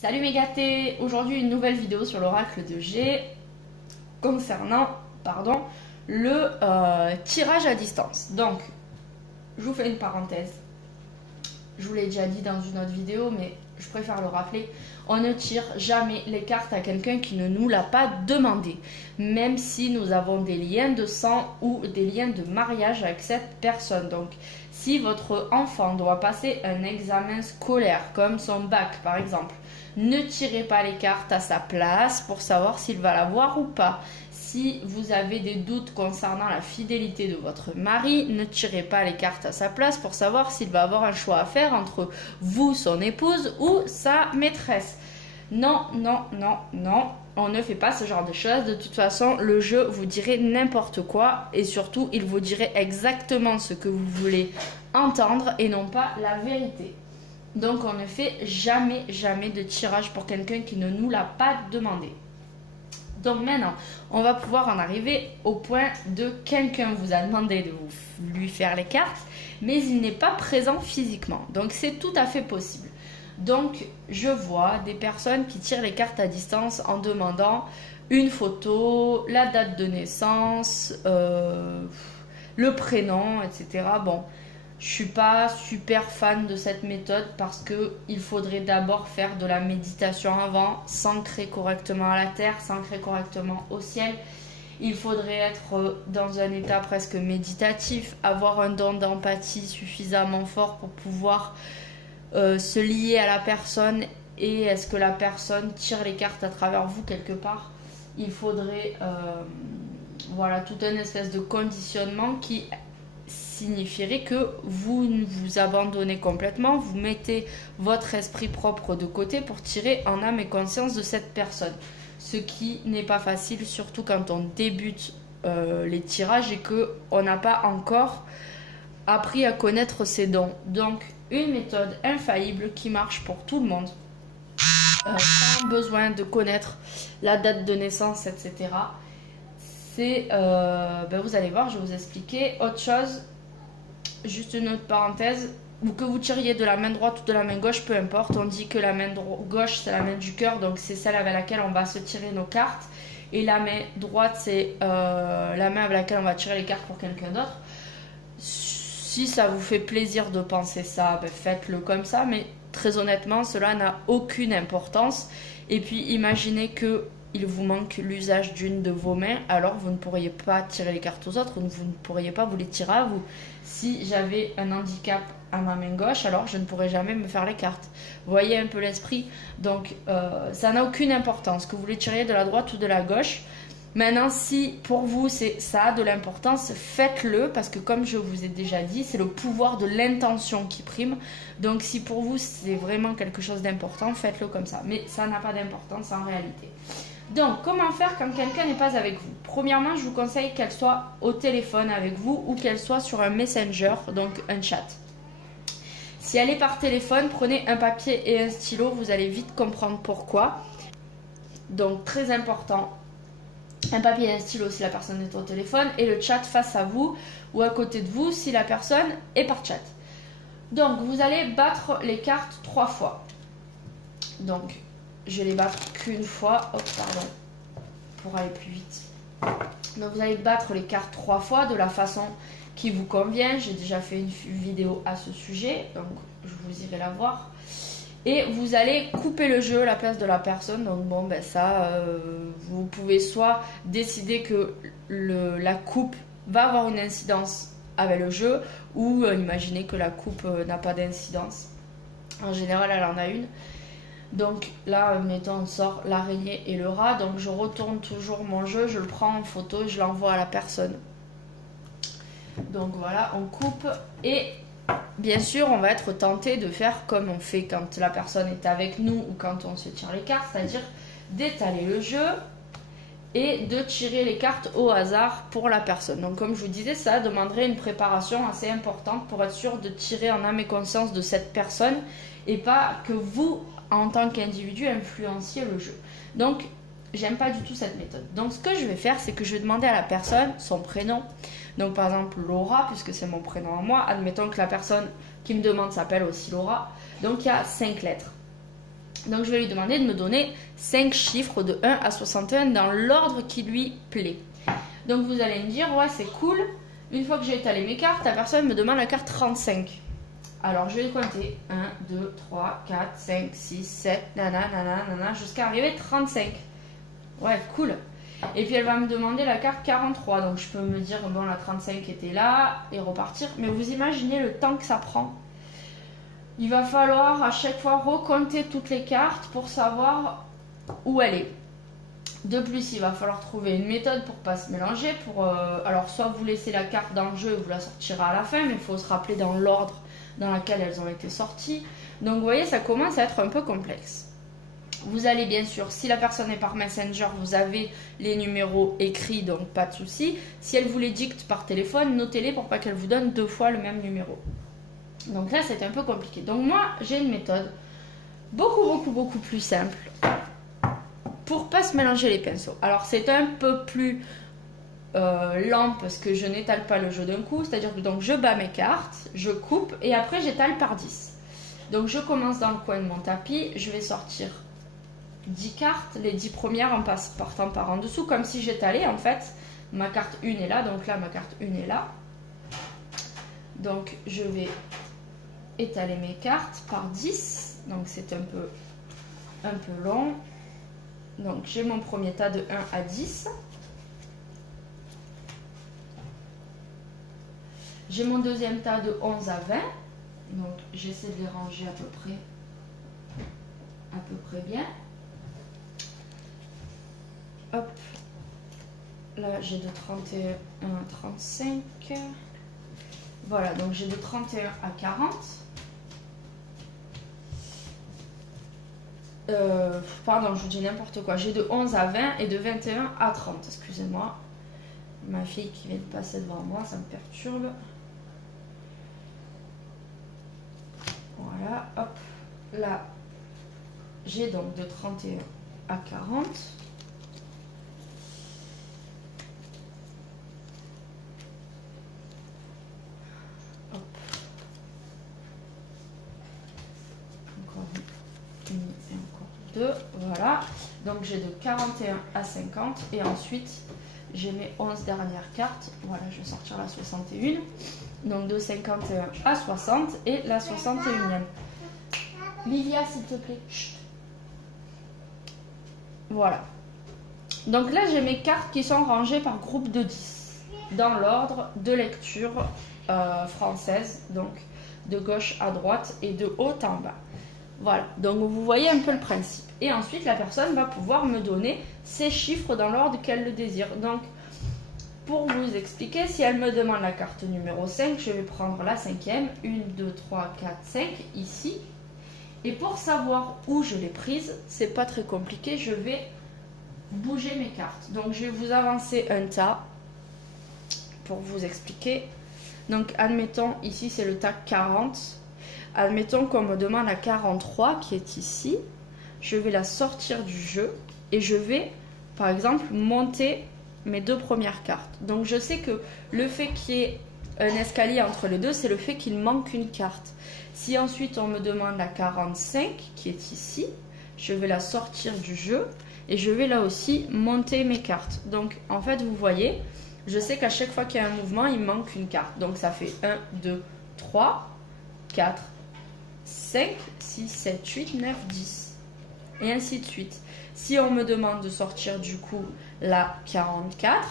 Salut mes gâtés. Aujourd'hui une nouvelle vidéo sur l'oracle de G concernant le tirage à distance. Donc je vous fais une parenthèse, je vous l'ai déjà dit dans une autre vidéo mais je préfère le rappeler, on ne tire jamais les cartes à quelqu'un qui ne nous l'a pas demandé, même si nous avons des liens de sang ou des liens de mariage avec cette personne. Donc si votre enfant doit passer un examen scolaire comme son bac par exemple, ne tirez pas les cartes à sa place pour savoir s'il va l'avoir ou pas. Si vous avez des doutes concernant la fidélité de votre mari, ne tirez pas les cartes à sa place pour savoir s'il va avoir un choix à faire entre vous, son épouse, ou sa maîtresse. Non, non, non, non, on ne fait pas ce genre de choses. De toute façon, le jeu vous dirait n'importe quoi et surtout, il vous dirait exactement ce que vous voulez entendre et non pas la vérité. Donc, on ne fait jamais, jamais de tirage pour quelqu'un qui ne nous l'a pas demandé. Donc maintenant, on va pouvoir en arriver au point de quelqu'un vous a demandé de lui faire les cartes, mais il n'est pas présent physiquement. Donc c'est tout à fait possible. Donc je vois des personnes qui tirent les cartes à distance en demandant une photo, la date de naissance, le prénom, etc. Bon, je suis pas super fan de cette méthode parce que il faudrait d'abord faire de la méditation avant, s'ancrer correctement à la terre, s'ancrer correctement au ciel. Il faudrait être dans un état presque méditatif, avoir un don d'empathie suffisamment fort pour pouvoir se lier à la personne et est-ce que la personne tire les cartes à travers vous quelque part. Il faudrait voilà, tout un espèce de conditionnement qui signifierait que vous vous abandonnez complètement, vous mettez votre esprit propre de côté pour tirer en âme et conscience de cette personne. Ce qui n'est pas facile, surtout quand on débute les tirages et qu'on n'a pas encore appris à connaître ses dons. Donc, une méthode infaillible qui marche pour tout le monde, sans besoin de connaître la date de naissance, etc. C'est, vous allez voir, je vais vous expliquer autre chose. Juste une autre parenthèse, que vous tiriez de la main droite ou de la main gauche, peu importe, on dit que la main gauche c'est la main du cœur, donc c'est celle avec laquelle on va se tirer nos cartes, et la main droite c'est la main avec laquelle on va tirer les cartes pour quelqu'un d'autre. Si ça vous fait plaisir de penser ça, faites-le comme ça, mais très honnêtement cela n'a aucune importance. Et puis imaginez que il vous manque l'usage d'une de vos mains, alors vous ne pourriez pas tirer les cartes aux autres, vous ne pourriez pas vous les tirer à vous. Si j'avais un handicap à ma main gauche, alors je ne pourrais jamais me faire les cartes. Vous voyez un peu l'esprit. Donc ça n'a aucune importance que vous les tiriez de la droite ou de la gauche. Maintenant, si pour vous ça a de l'importance, faites-le parce que comme je vous ai déjà dit, c'est le pouvoir de l'intention qui prime. Donc si pour vous c'est vraiment quelque chose d'important, faites-le comme ça. Mais ça n'a pas d'importance en réalité. Donc, comment faire quand quelqu'un n'est pas avec vous? Premièrement, je vous conseille qu'elle soit au téléphone avec vous ou qu'elle soit sur un messenger, donc un chat. Si elle est par téléphone, prenez un papier et un stylo, vous allez vite comprendre pourquoi. Donc, très important, un papier et un stylo si la personne est au téléphone et le chat face à vous ou à côté de vous si la personne est par chat. Donc, vous allez battre les cartes 3 fois. Donc, je vais les battre qu'une fois, pour aller plus vite. Donc vous allez battre les cartes 3 fois de la façon qui vous convient. J'ai déjà fait une vidéo à ce sujet, donc je vous irai la voir. Et vous allez couper le jeu à la place de la personne. Donc bon, vous pouvez soit décider que la coupe va avoir une incidence avec le jeu, ou imaginer que la coupe n'a pas d'incidence. En général, elle en a une. Donc là, mettons, on sort l'araignée et le rat. Donc je retourne toujours mon jeu, je le prends en photo et je l'envoie à la personne. Donc voilà, on coupe. Et bien sûr, on va être tenté de faire comme on fait quand la personne est avec nous ou quand on se tire les cartes, c'est-à-dire d'étaler le jeu et de tirer les cartes au hasard pour la personne. Donc comme je vous disais, ça demanderait une préparation assez importante pour être sûr de tirer en âme et conscience de cette personne et pas que vous, en tant qu'individu, influencier le jeu. Donc, j'aime pas du tout cette méthode. Donc, ce que je vais faire, c'est que je vais demander à la personne son prénom. Donc, par exemple, Laura, puisque c'est mon prénom à moi. Admettons que la personne qui me demande s'appelle aussi Laura. Donc, il y a 5 lettres. Donc je vais lui demander de me donner 5 chiffres de 1 à 61 dans l'ordre qui lui plaît. Donc vous allez me dire, ouais c'est cool, une fois que j'ai étalé mes cartes, la personne me demande la carte 35. Alors je vais compter 1, 2, 3, 4, 5, 6, 7, nanana, jusqu'à arriver 35. Ouais, cool. Et puis elle va me demander la carte 43, donc je peux me dire, bon la 35 était là, et repartir. Mais vous imaginez le temps que ça prend. Il va falloir à chaque fois recompter toutes les cartes pour savoir où elle est. De plus, il va falloir trouver une méthode pour ne pas se mélanger. Alors, soit vous laissez la carte dans le jeu et vous la sortirez à la fin, mais il faut se rappeler dans l'ordre dans lequel elles ont été sorties. Donc, vous voyez, ça commence à être un peu complexe. Vous allez bien sûr, si la personne est par Messenger, vous avez les numéros écrits, donc pas de souci. Si elle vous les dicte par téléphone, notez-les pour pas qu'elle vous donne 2 fois le même numéro. Donc là, c'est un peu compliqué. Donc moi, j'ai une méthode beaucoup plus simple pour pas se mélanger les pinceaux. Alors c'est un peu plus lent parce que je n'étale pas le jeu d'un coup. C'est-à-dire que donc je bats mes cartes, je coupe et après j'étale par 10. Donc je commence dans le coin de mon tapis. Je vais sortir 10 cartes, les 10 premières en partant par en dessous, comme si j'étalais en fait. Ma carte 1 est là, donc là ma carte 1 est là. Donc je vais étaler mes cartes par 10, donc c'est un peu long. Donc j'ai mon premier tas de 1 à 10. J'ai mon deuxième tas de 11 à 20. Donc j'essaie de les ranger à peu près bien. Hop. Là j'ai de 31 à 35. Voilà, donc j'ai de 31 à 40. Pardon, je vous dis n'importe quoi. J'ai de 11 à 20 et de 21 à 30. Excusez-moi. Ma fille qui vient de passer devant moi, ça me perturbe. Voilà, hop. Là, j'ai donc de 31 à 40. Hop. Encore une et encore deux. Voilà. Donc j'ai de 41 à 50. Et ensuite, j'ai mes 11 dernières cartes. Voilà, je vais sortir la 61. Donc de 51 à 60 et la 61e. Livia, s'il te plaît. Chut. Voilà. Donc là, j'ai mes cartes qui sont rangées par groupe de 10. Dans l'ordre de lecture française. Donc de gauche à droite et de haut en bas. Voilà. Donc vous voyez un peu le principe. Et ensuite, la personne va pouvoir me donner ses chiffres dans l'ordre qu'elle le désire. Donc, pour vous expliquer, si elle me demande la carte numéro 5, je vais prendre la 5e. 1, 2, 3, 4, 5, ici. Et pour savoir où je l'ai prise, c'est pas très compliqué, je vais bouger mes cartes. Donc je vais vous avancer un tas pour vous expliquer. Donc admettons, ici c'est le tas 40. Admettons qu'on me demande la 43 qui est ici. Je vais la sortir du jeu et je vais, par exemple, monter mes 2 premières cartes. Donc je sais que le fait qu'il y ait un escalier entre les deux, c'est le fait qu'il manque une carte. Si ensuite on me demande la 45 qui est ici, je vais la sortir du jeu et je vais là aussi monter mes cartes. Donc en fait vous voyez, je sais qu'à chaque fois qu'il y a un mouvement, il manque une carte. Donc ça fait 1, 2, 3, 4, 5, 6, 7, 8, 9, 10. Et ainsi de suite. Si on me demande de sortir du coup la 44,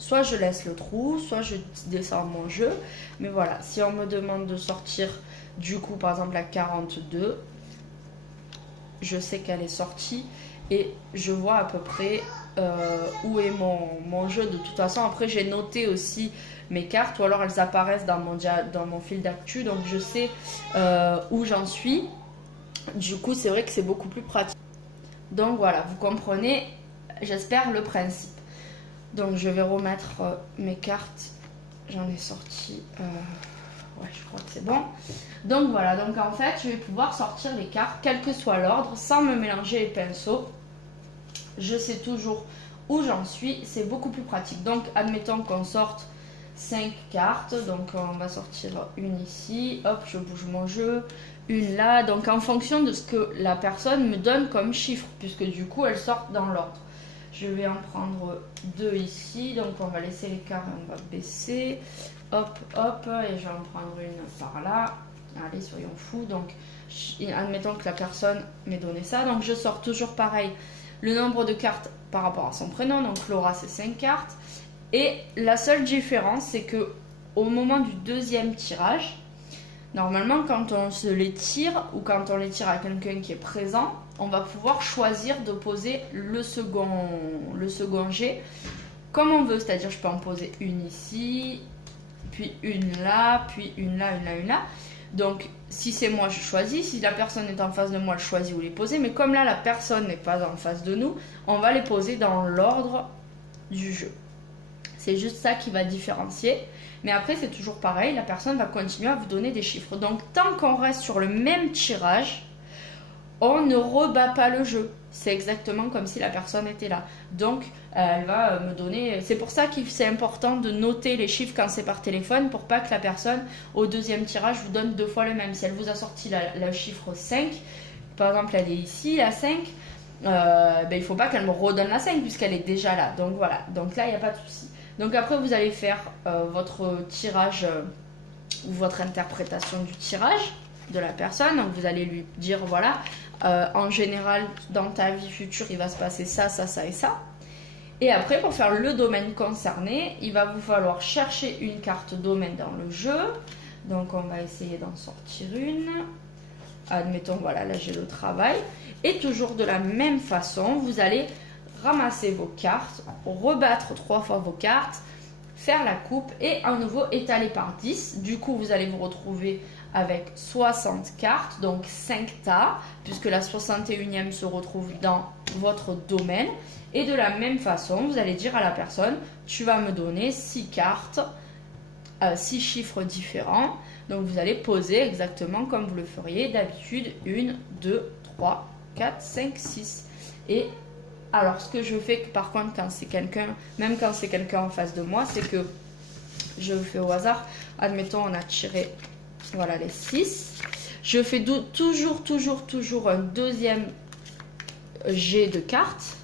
soit je laisse le trou, soit je descends mon jeu. Mais voilà, si on me demande de sortir du coup par exemple la 42, je sais qu'elle est sortie et je vois à peu près où est mon jeu. De toute façon, après j'ai noté aussi mes cartes ou alors elles apparaissent dans mon fil d'actu, donc je sais où j'en suis. Du coup, c'est vrai que c'est beaucoup plus pratique. Donc voilà, vous comprenez, j'espère, le principe. Donc je vais remettre mes cartes. J'en ai sorti. Ouais, je crois que c'est bon. Donc voilà, donc en fait, je vais pouvoir sortir les cartes, quel que soit l'ordre, sans me mélanger les pinceaux. Je sais toujours où j'en suis, c'est beaucoup plus pratique. Donc admettons qu'on sorte 5 cartes. Donc on va sortir une ici, hop, je bouge mon jeu, une là. Donc en fonction de ce que la personne me donne comme chiffre, puisque du coup elles sortent dans l'ordre. Je vais en prendre 2 ici, donc on va laisser l'écart et on va baisser. Hop, hop, et je vais en prendre une par là. Allez, soyons fous. Donc, admettons que la personne m'ait donné ça. Donc, je sors toujours pareil le nombre de cartes par rapport à son prénom. Donc, Laura, c'est 5 cartes. Et la seule différence, c'est que au moment du deuxième tirage, normalement, quand on se les tire ou quand on les tire à quelqu'un qui est présent, on va pouvoir choisir de poser le second jet comme on veut. C'est-à-dire, je peux en poser une ici, puis une là, puis une là, une là, une là. Donc, si c'est moi, je choisis. Si la personne est en face de moi, je choisis où les poser. Mais comme là, la personne n'est pas en face de nous, on va les poser dans l'ordre du jeu. C'est juste ça qui va différencier. Mais après, c'est toujours pareil. La personne va continuer à vous donner des chiffres. Donc, tant qu'on reste sur le même tirage, on ne rebat pas le jeu. C'est exactement comme si la personne était là. Donc, elle va me donner... C'est pour ça que c'est important de noter les chiffres quand c'est par téléphone, pour pas que la personne, au deuxième tirage, vous donne 2 fois le même. Si elle vous a sorti le chiffre 5, par exemple, elle est ici, la 5, ben, il ne faut pas qu'elle me redonne la 5, puisqu'elle est déjà là. Donc, voilà. Donc là, il n'y a pas de souci. Donc, après, vous allez faire votre tirage ou votre interprétation du tirage de la personne. Donc, vous allez lui dire, voilà... en général, dans ta vie future, il va se passer ça, ça, ça et ça. Et après, pour faire le domaine concerné, il va vous falloir chercher une carte domaine dans le jeu. Donc, on va essayer d'en sortir une. Admettons, voilà, là j'ai le travail. Et toujours de la même façon, vous allez ramasser vos cartes, rebattre 3 fois vos cartes, faire la coupe et à nouveau étaler par 10. Du coup, vous allez vous retrouver avec 60 cartes, donc 5 tas, puisque la 61e se retrouve dans votre domaine. Et de la même façon, vous allez dire à la personne, tu vas me donner 6 cartes, 6 chiffres différents. Donc vous allez poser exactement comme vous le feriez d'habitude, 1, 2, 3, 4, 5, 6. Et alors ce que je fais par contre quand c'est quelqu'un, même quand c'est quelqu'un en face de moi, c'est que je fais au hasard, admettons on a tiré... Voilà les 6. Je fais toujours un deuxième jet de cartes.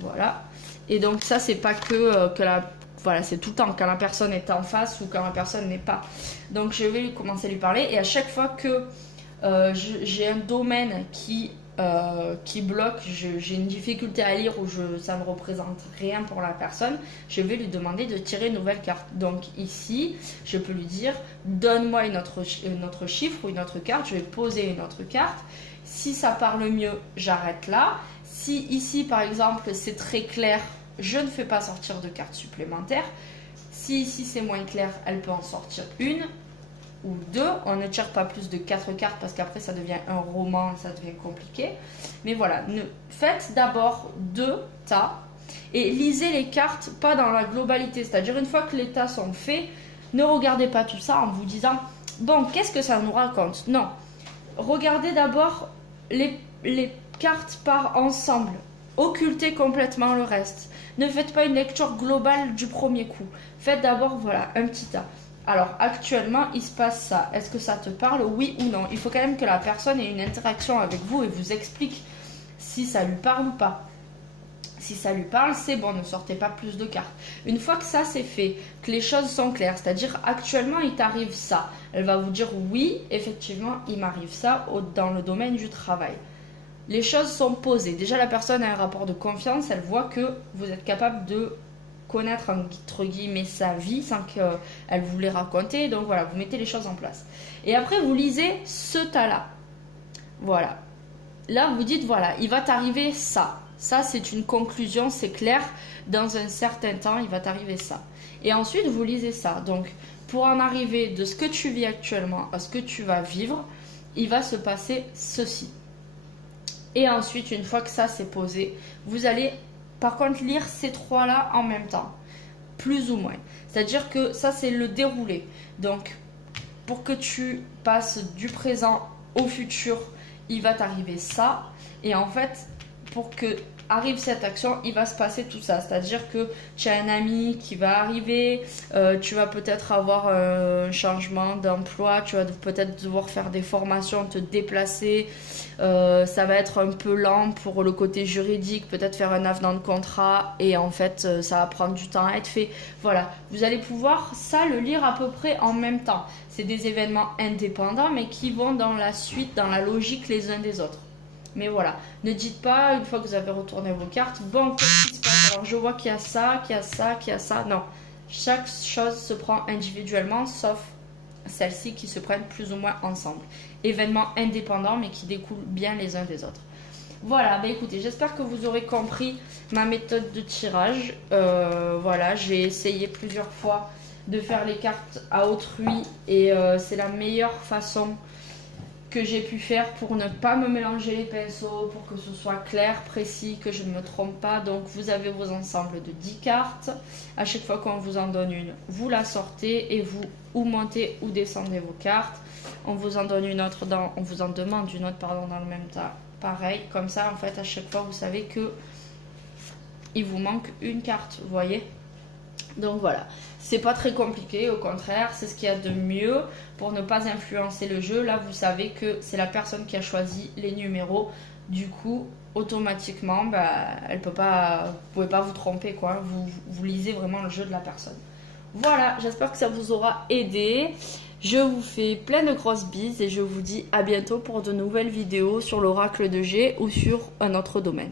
Voilà. Et donc ça, c'est pas que la... Voilà, c'est tout le temps, quand la personne est en face ou quand la personne n'est pas. Donc je vais commencer à lui parler. Et à chaque fois que j'ai un domaine qui bloque, j'ai une difficulté à lire ou ça ne représente rien pour la personne, je vais lui demander de tirer une nouvelle carte. Donc ici, je peux lui dire, donne-moi une autre chiffre ou une autre carte, je vais poser une autre carte. Si ça parle mieux, j'arrête là. Si ici, par exemple, c'est très clair, je ne fais pas sortir de cartes supplémentaires. Si ici, c'est moins clair, elle peut en sortir une ou 2, on ne tire pas plus de 4 cartes parce qu'après ça devient un roman, ça devient compliqué. Mais voilà, faites d'abord 2 tas et lisez les cartes pas dans la globalité. C'est-à-dire une fois que les tas sont faits, ne regardez pas tout ça en vous disant bon, qu'est-ce que ça nous raconte? Non, regardez d'abord les cartes par ensemble, occultez complètement le reste. Ne faites pas une lecture globale du premier coup. Faites d'abord voilà un petit tas. Alors, actuellement, il se passe ça. Est-ce que ça te parle, oui ou non? Il faut quand même que la personne ait une interaction avec vous et vous explique si ça lui parle ou pas. Si ça lui parle, c'est bon, ne sortez pas plus de cartes. Une fois que ça c'est fait, que les choses sont claires, c'est-à-dire actuellement il t'arrive ça, elle va vous dire oui, effectivement, il m'arrive ça dans le domaine du travail. Les choses sont posées. Déjà, la personne a un rapport de confiance, elle voit que vous êtes capable de connaître entre guillemets sa vie sans qu'elle vous les raconter. Donc voilà, vous mettez les choses en place. Et après, vous lisez ce tas-là. Voilà. Là, vous dites, voilà, il va t'arriver ça. Ça, c'est une conclusion, c'est clair. Dans un certain temps, il va t'arriver ça. Et ensuite, vous lisez ça. Donc, pour en arriver de ce que tu vis actuellement à ce que tu vas vivre, il va se passer ceci. Et ensuite, une fois que ça c'est posé, vous allez par contre lire ces 3-là en même temps, plus ou moins. C'est-à-dire que ça c'est le déroulé. Donc, pour que tu passes du présent au futur, il va t'arriver ça. Et en fait, pour que arrive cette action, il va se passer tout ça. C'est-à-dire que tu as un ami qui va arriver, tu vas peut-être avoir un changement d'emploi, tu vas peut-être devoir faire des formations, te déplacer. Ça va être un peu lent pour le côté juridique, peut-être faire un avenant de contrat et en fait ça va prendre du temps à être fait. Voilà, vous allez pouvoir ça le lire à peu près en même temps. C'est des événements indépendants mais qui vont dans la suite, dans la logique les uns des autres. Mais voilà, ne dites pas une fois que vous avez retourné vos cartes, bon, qu'est-ce qui se passe? Alors je vois qu'il y a ça, qu'il y a ça, qu'il y a ça. Non, chaque chose se prend individuellement, sauf celles-ci qui se prennent plus ou moins ensemble. Événements indépendants, mais qui découlent bien les uns des autres. Voilà, bah écoutez, j'espère que vous aurez compris ma méthode de tirage. Voilà, j'ai essayé plusieurs fois de faire les cartes à autrui et c'est la meilleure façon que j'ai pu faire pour ne pas me mélanger les pinceaux, pour que ce soit clair, précis, que je ne me trompe pas. Donc vous avez vos ensembles de 10 cartes. À chaque fois qu'on vous en donne une, vous la sortez et vous ou montez ou descendez vos cartes. On vous en donne une autre on vous en demande une autre dans le même temps. Pareil, comme ça en fait à chaque fois vous savez que il vous manque une carte, vous voyez. Donc voilà, c'est pas très compliqué, au contraire, c'est ce qu'il y a de mieux pour ne pas influencer le jeu. Là, vous savez que c'est la personne qui a choisi les numéros. Du coup, automatiquement, elle peut pas, vous pouvez pas vous tromper, quoi. Vous lisez vraiment le jeu de la personne. Voilà, j'espère que ça vous aura aidé. Je vous fais plein de grosses bises et je vous dis à bientôt pour de nouvelles vidéos sur l'oracle de G ou sur un autre domaine.